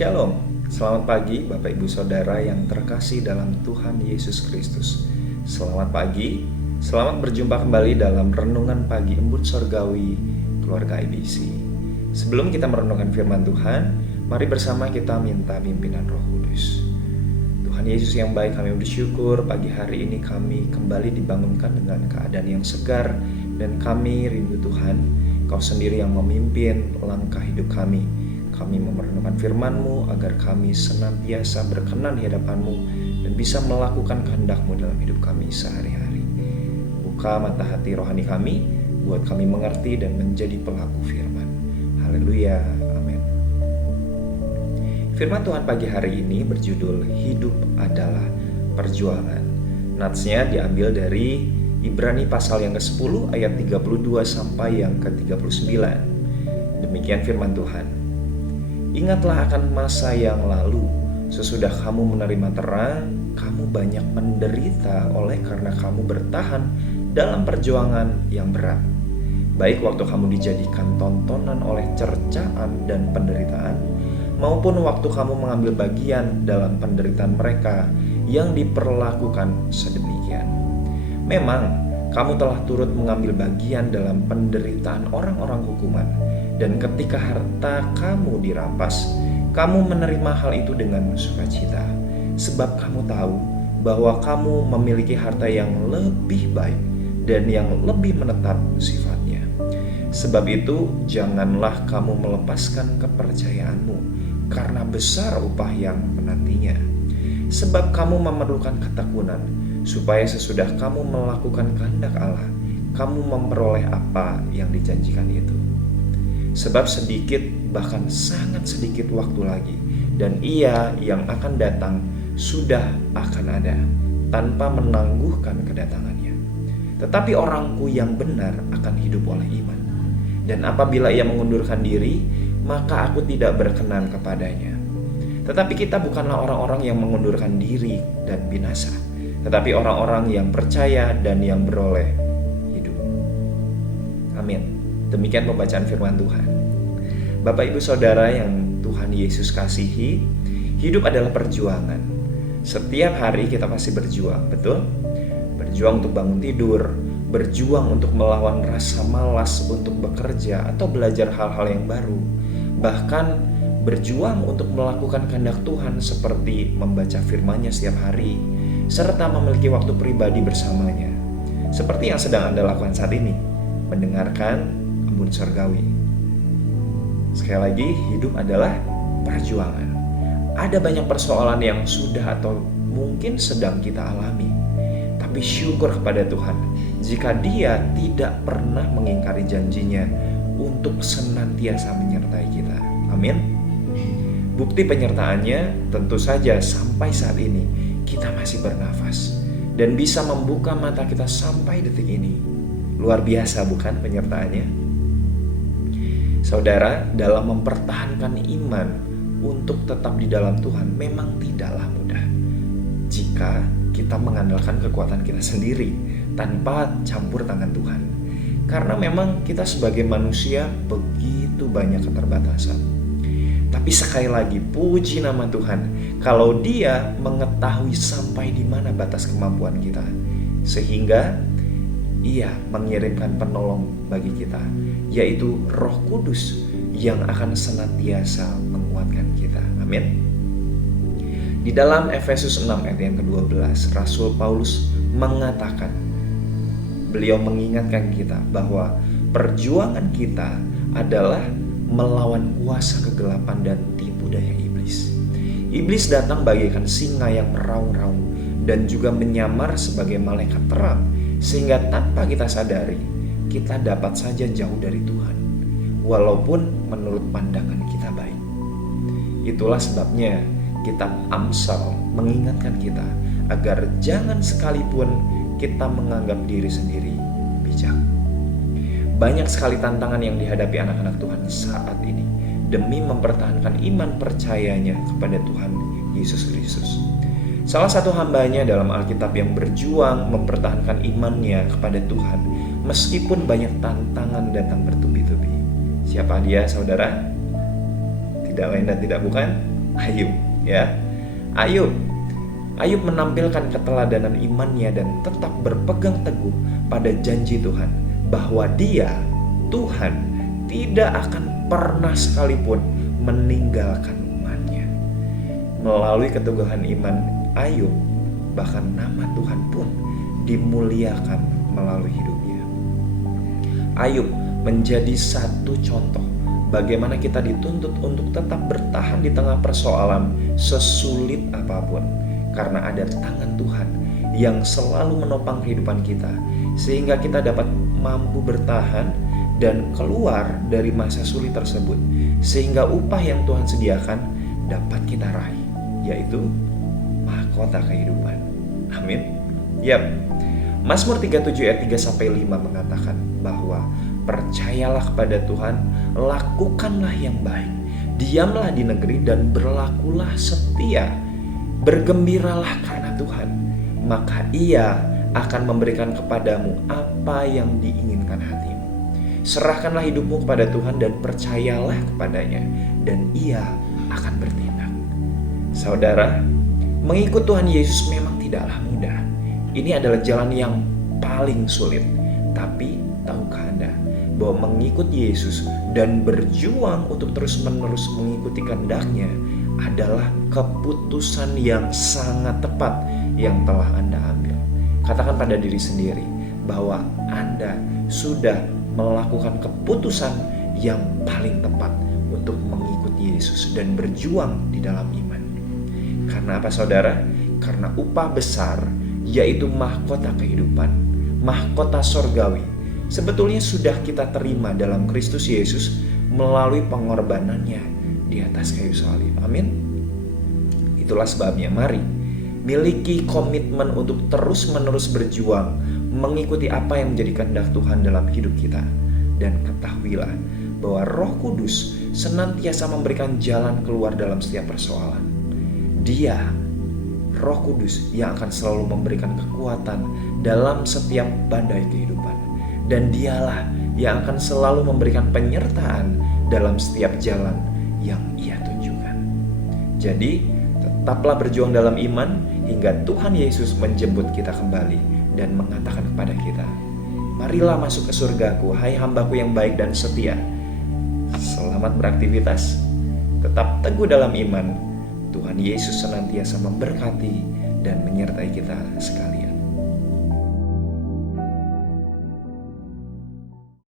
Shalom, selamat pagi Bapak Ibu Saudara yang terkasih dalam Tuhan Yesus Kristus. Selamat pagi, selamat berjumpa kembali dalam Renungan Pagi Embun Sorgawi Keluarga IBC. Sebelum kita merenungkan firman Tuhan, mari bersama kita minta pimpinan Roh Kudus. Tuhan Yesus yang baik, kami bersyukur pagi hari ini kami kembali dibangunkan dengan keadaan yang segar, dan kami rindu Tuhan, Kau sendiri yang memimpin langkah hidup kami. Kami memerenungkan firman-Mu agar kami senantiasa berkenan di hadapan-Mu dan bisa melakukan kehendak-Mu dalam hidup kami sehari-hari. Buka mata hati rohani kami, buat kami mengerti dan menjadi pelaku firman. Haleluya, amin. Firman Tuhan pagi hari ini berjudul Hidup adalah Perjuangan. Natsnya diambil dari Ibrani pasal yang ke-10 ayat 32 sampai yang ke-39. Demikian firman Tuhan. Ingatlah akan masa yang lalu, sesudah kamu menerima terang, kamu banyak menderita oleh karena kamu bertahan dalam perjuangan yang berat. Baik waktu kamu dijadikan tontonan oleh cercaan dan penderitaan, maupun waktu kamu mengambil bagian dalam penderitaan mereka yang diperlakukan sedemikian. Memang, kamu telah turut mengambil bagian dalam penderitaan orang-orang hukuman, dan ketika harta kamu dirampas, kamu menerima hal itu dengan sukacita, sebab kamu tahu bahwa kamu memiliki harta yang lebih baik dan yang lebih menetap sifatnya. Sebab itu, janganlah kamu melepaskan kepercayaanmu, karena besar upah yang menantinya. Sebab kamu memerlukan ketekunan, supaya sesudah kamu melakukan kehendak Allah, kamu memperoleh apa yang dijanjikan itu. Sebab sedikit, bahkan sangat sedikit waktu lagi, dan Ia yang akan datang sudah akan ada, tanpa menangguhkan kedatangannya. Tetapi orangku yang benar akan hidup oleh iman. Dan apabila ia mengundurkan diri, maka aku tidak berkenan kepadanya. Tetapi kita bukanlah orang-orang yang mengundurkan diri dan binasa, tetapi orang-orang yang percaya dan yang beroleh hidup. Amin. Demikian pembacaan firman Tuhan. Bapak Ibu Saudara yang Tuhan Yesus kasihi, hidup adalah perjuangan. Setiap hari kita pasti berjuang, betul? Berjuang untuk bangun tidur, berjuang untuk melawan rasa malas untuk bekerja atau belajar hal-hal yang baru. Bahkan berjuang untuk melakukan kehendak Tuhan seperti membaca firman-Nya setiap hari, serta memiliki waktu pribadi bersamanya. Seperti yang sedang Anda lakukan saat ini, mendengarkan Embun Sorgawi. Sekali lagi, hidup adalah perjuangan. Ada banyak persoalan yang sudah atau mungkin sedang kita alami, tapi syukur kepada Tuhan jika Dia tidak pernah mengingkari janjinya untuk senantiasa menyertai kita. Amin. Bukti penyertaannya tentu saja sampai saat ini kita masih bernafas dan bisa membuka mata kita sampai detik ini. Luar biasa bukan penyertaannya? Saudara, dalam mempertahankan iman untuk tetap di dalam Tuhan memang tidaklah mudah jika kita mengandalkan kekuatan kita sendiri tanpa campur tangan Tuhan. Karena memang kita sebagai manusia begitu banyak keterbatasan. Tapi sekali lagi, puji nama Tuhan, kalau Dia mengetahui sampai di mana batas kemampuan kita, sehingga Ia mengirimkan penolong bagi kita, yaitu Roh Kudus yang akan senantiasa menguatkan kita. Amin. Di dalam Efesus 6 ayat yang ke-12, Rasul Paulus mengatakan, beliau mengingatkan kita bahwa perjuangan kita adalah melawan kuasa kegelapan dan tipu daya iblis. Iblis datang bagaikan singa yang meraung-raung dan juga menyamar sebagai malaikat terang, sehingga tanpa kita sadari, kita dapat saja jauh dari Tuhan, walaupun menurut pandangan kita baik. Itulah sebabnya kitab Amsal mengingatkan kita agar jangan sekalipun kita menganggap diri sendiri bijak. Banyak sekali tantangan yang dihadapi anak-anak Tuhan saat ini demi mempertahankan iman percayanya kepada Tuhan Yesus Kristus. Salah satu hambanya dalam Alkitab yang berjuang mempertahankan imannya kepada Tuhan meskipun banyak tantangan datang bertubi-tubi. Siapa dia, saudara? Tidak lain dan tidak bukan Ayub, ya. Ayub Ayub menampilkan keteladanan imannya dan tetap berpegang teguh pada janji Tuhan bahwa dia, Tuhan, tidak akan pernah sekalipun meninggalkan umatnya. Melalui keteguhan iman Ayub, bahkan nama Tuhan pun dimuliakan melalui hidupnya. Ayub menjadi satu contoh bagaimana kita dituntut untuk tetap bertahan di tengah persoalan sesulit apapun, karena ada tangan Tuhan yang selalu menopang kehidupan kita, sehingga kita dapat mampu bertahan dan keluar dari masa sulit tersebut, sehingga upah yang Tuhan sediakan dapat kita raih, yaitu mahkota kehidupan. Amin. Yap. Mazmur 37 ayat 3-5 mengatakan bahwa percayalah kepada Tuhan, lakukanlah yang baik, diamlah di negeri dan berlakulah setia. Bergembiralah karena Tuhan, maka Ia akan memberikan kepadamu apa yang diinginkan hatimu. Serahkanlah hidupmu kepada Tuhan dan percayalah kepadanya, dan Ia akan bertindak. Saudara, mengikut Tuhan Yesus memang tidaklah mudah. Ini adalah jalan yang paling sulit. Tapi tahukah Anda bahwa mengikut Yesus dan berjuang untuk terus-menerus mengikuti kehendak-Nya adalah keputusan yang sangat tepat yang telah Anda ambil. Katakan pada diri sendiri bahwa Anda sudah melakukan keputusan yang paling tepat untuk mengikuti Yesus dan berjuang di dalam iman. Karena apa, saudara? Karena upah besar, yaitu mahkota kehidupan, mahkota sorgawi, sebetulnya sudah kita terima dalam Kristus Yesus melalui pengorbanannya di atas kayu salib. Amin. Itulah sebabnya mari miliki komitmen untuk terus-menerus berjuang mengikuti apa yang menjadi kehendak Tuhan dalam hidup kita. Dan ketahuilah bahwa Roh Kudus senantiasa memberikan jalan keluar dalam setiap persoalan. Dia, Roh Kudus, yang akan selalu memberikan kekuatan dalam setiap badai kehidupan. Dan Dialah yang akan selalu memberikan penyertaan dalam setiap jalan yang Ia tunjukkan. Jadi, tetaplah berjuang dalam iman hingga Tuhan Yesus menjemput kita kembali dan mengatakan kepada kita, marilah masuk ke surgaku, hai hambaku yang baik dan setia. Selamat beraktivitas, tetap teguh dalam iman. Tuhan Yesus senantiasa memberkati dan menyertai kita sekalian.